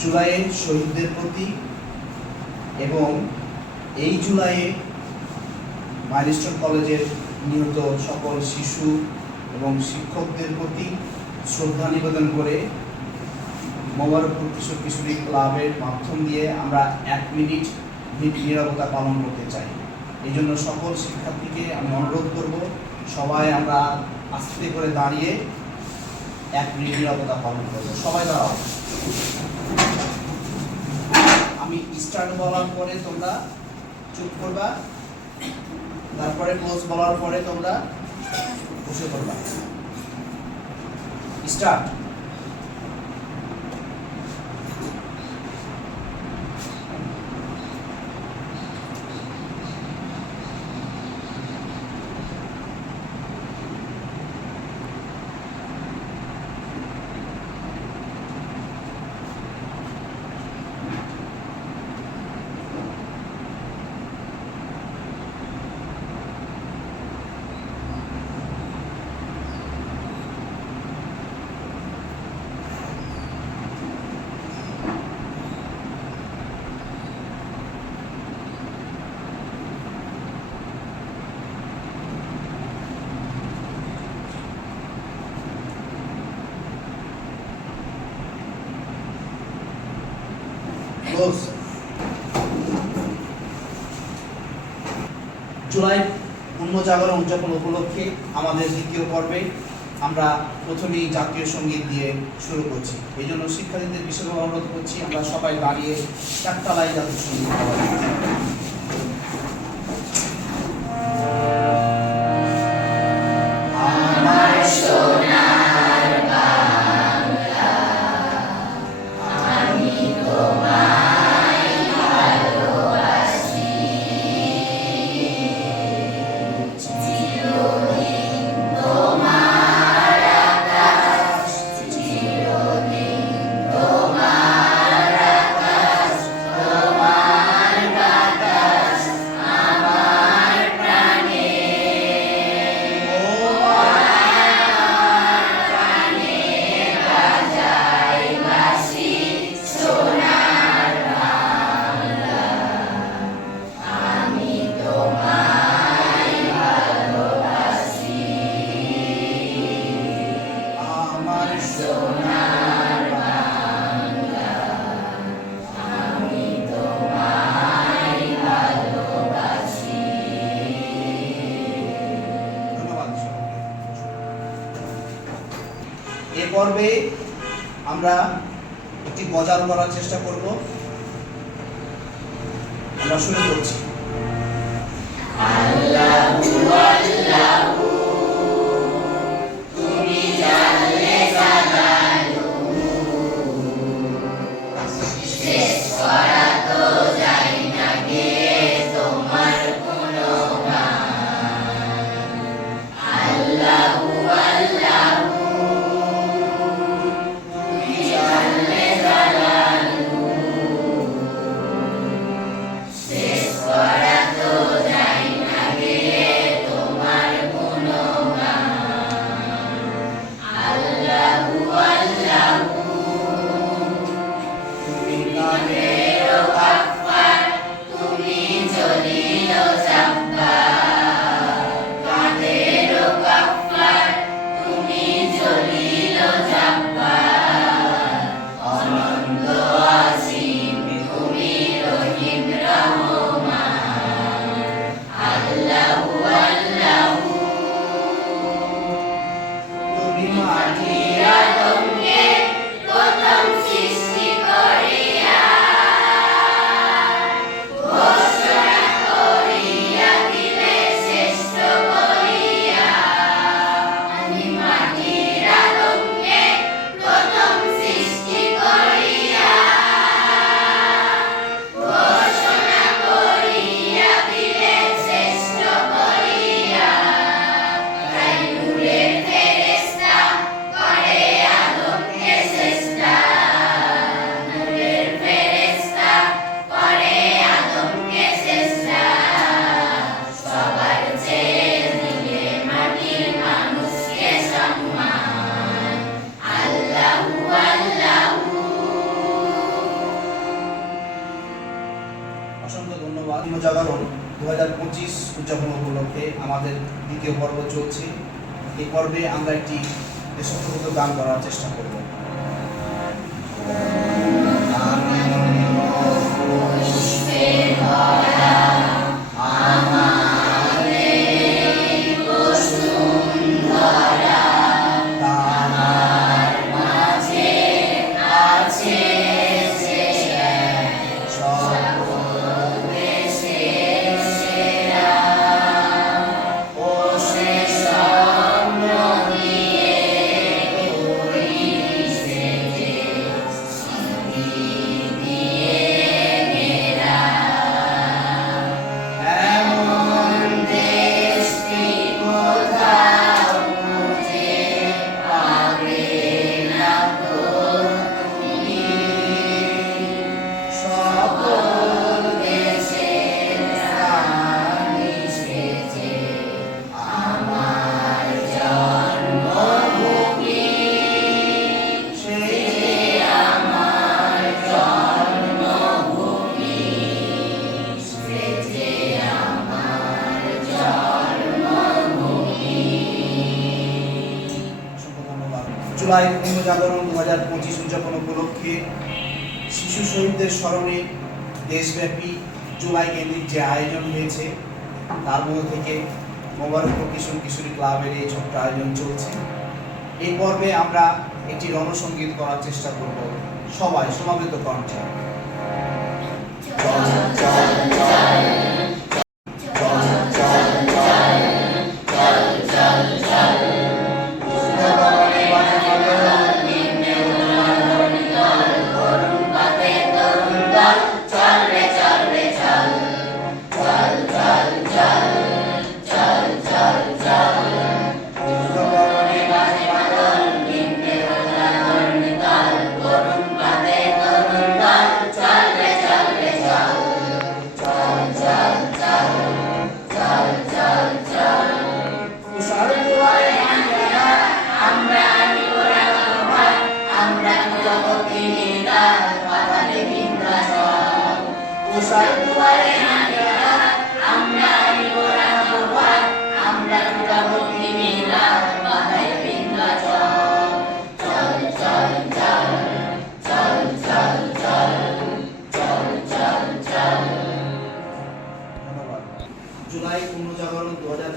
জুলাইয়ে শহীদদের প্রতি এবং এই জুলাইয়ে মাইলস্টোন কলেজের নিহত সকল শিশু এবং শিক্ষকদের প্রতি শ্রদ্ধা নিবেদন করে মোবারকপুর কিশোর কিশোরী ক্লাবের মাধ্যম দিয়ে আমরা এক মিনিট নীরবতা পালন করতে চাই। এই জন্য সকল শিক্ষার্থীকে আমি অনুরোধ করব, সবাই আমরা আস্তে করে দাঁড়িয়ে এক মিনিট নীরবতা পালন করব। সবাই দাঁড়াও। আমি স্টার্ট বলার পরে তোমরা চুপ করবা। তারপরে ক্লোজ বলার পরে তোমরা বসে করবা স্টার্ট ক্লোজ জুলাই পুণ্যজাগরণ উদযাপন উপলক্ষে আমাদের দ্বিতীয় পর্বে আমরা প্রথমেই জাতীয় সংগীত দিয়ে শুরু করছি। এই জন্য শিক্ষার্থীদের বিশেষভাবে অনুরোধ করছি, আমরা সবাই দাঁড়িয়ে চারটালাই জাতীয় সংগীত আমরা একটি বজার করার চেষ্টা করব। আমরা শুরু করছি। তুমি পঁচিশ উদযাপন উপলক্ষে আমাদের দ্বিতীয় পর্ব চলছে। এই পর্বে আমরা একটি দেশাত্মবোধক গান করার চেষ্টা করব। জুলাই পুনর্জাগরণ দু হাজার পঁচিশ উদযাপন উপলক্ষে শিশু শহীদদের স্মরণে দেশব্যাপী জুলাই কেন্দ্রিক যে আয়োজন হয়েছে, তার মধ্যে থেকে মোবারকপুর কিশোর কিশোরী ক্লাবের এই ছোট্ট আয়োজন চলছে। এই পর্বে আমরা একটি রণসঙ্গীত করার চেষ্টা করব। সবাই সমাবেত কণ্ঠে।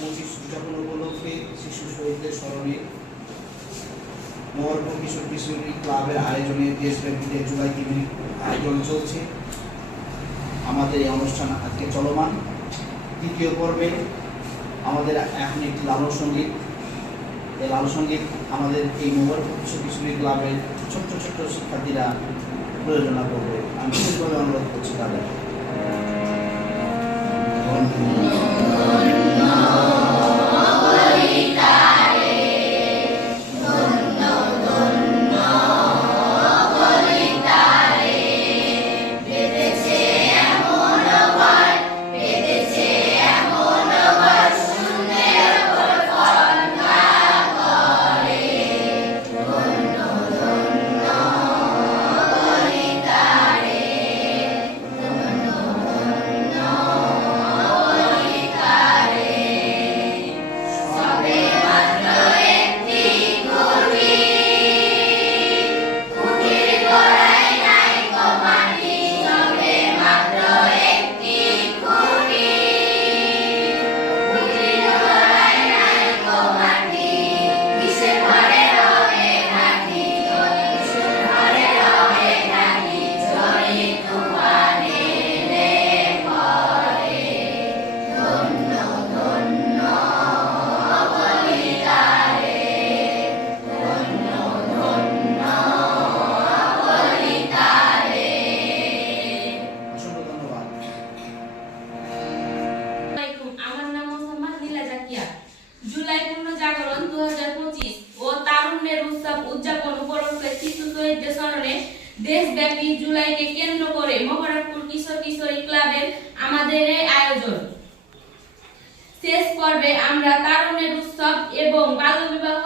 পঁচিশ উদযাপন উপলক্ষে শিশু শহীদদের স্মরণে মোহরপুর কিশোর কিশোরী ক্লাবের আয়োজনে দেশব্যাপী জুলাই টিভির আয়োজন চলছে। আমাদের এই অনুষ্ঠান আজকে চলমান। দ্বিতীয় পর্বে আমাদের এখন একটি লালন সংগীত। এই লালন সংগীত আমাদের এই মোহরপুর কিশোর কিশোরী ক্লাবের ছোট্ট ছোট্ট শিক্ষার্থীরা প্রয়োজনা করবে। আমি বিশেষভাবে অনুরোধ করছি তাদের। অসংখ্য তবে আমরা তারুণের উৎসব এবং বাল্যবিবাহ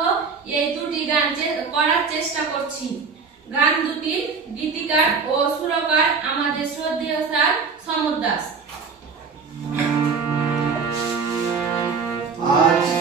এই দুটি গান করার চেষ্টা করছি। গান দুটি গীতিকার ও সুরকার আমাদের শ্রদ্ধেয় স্যার সমর দাস। আজ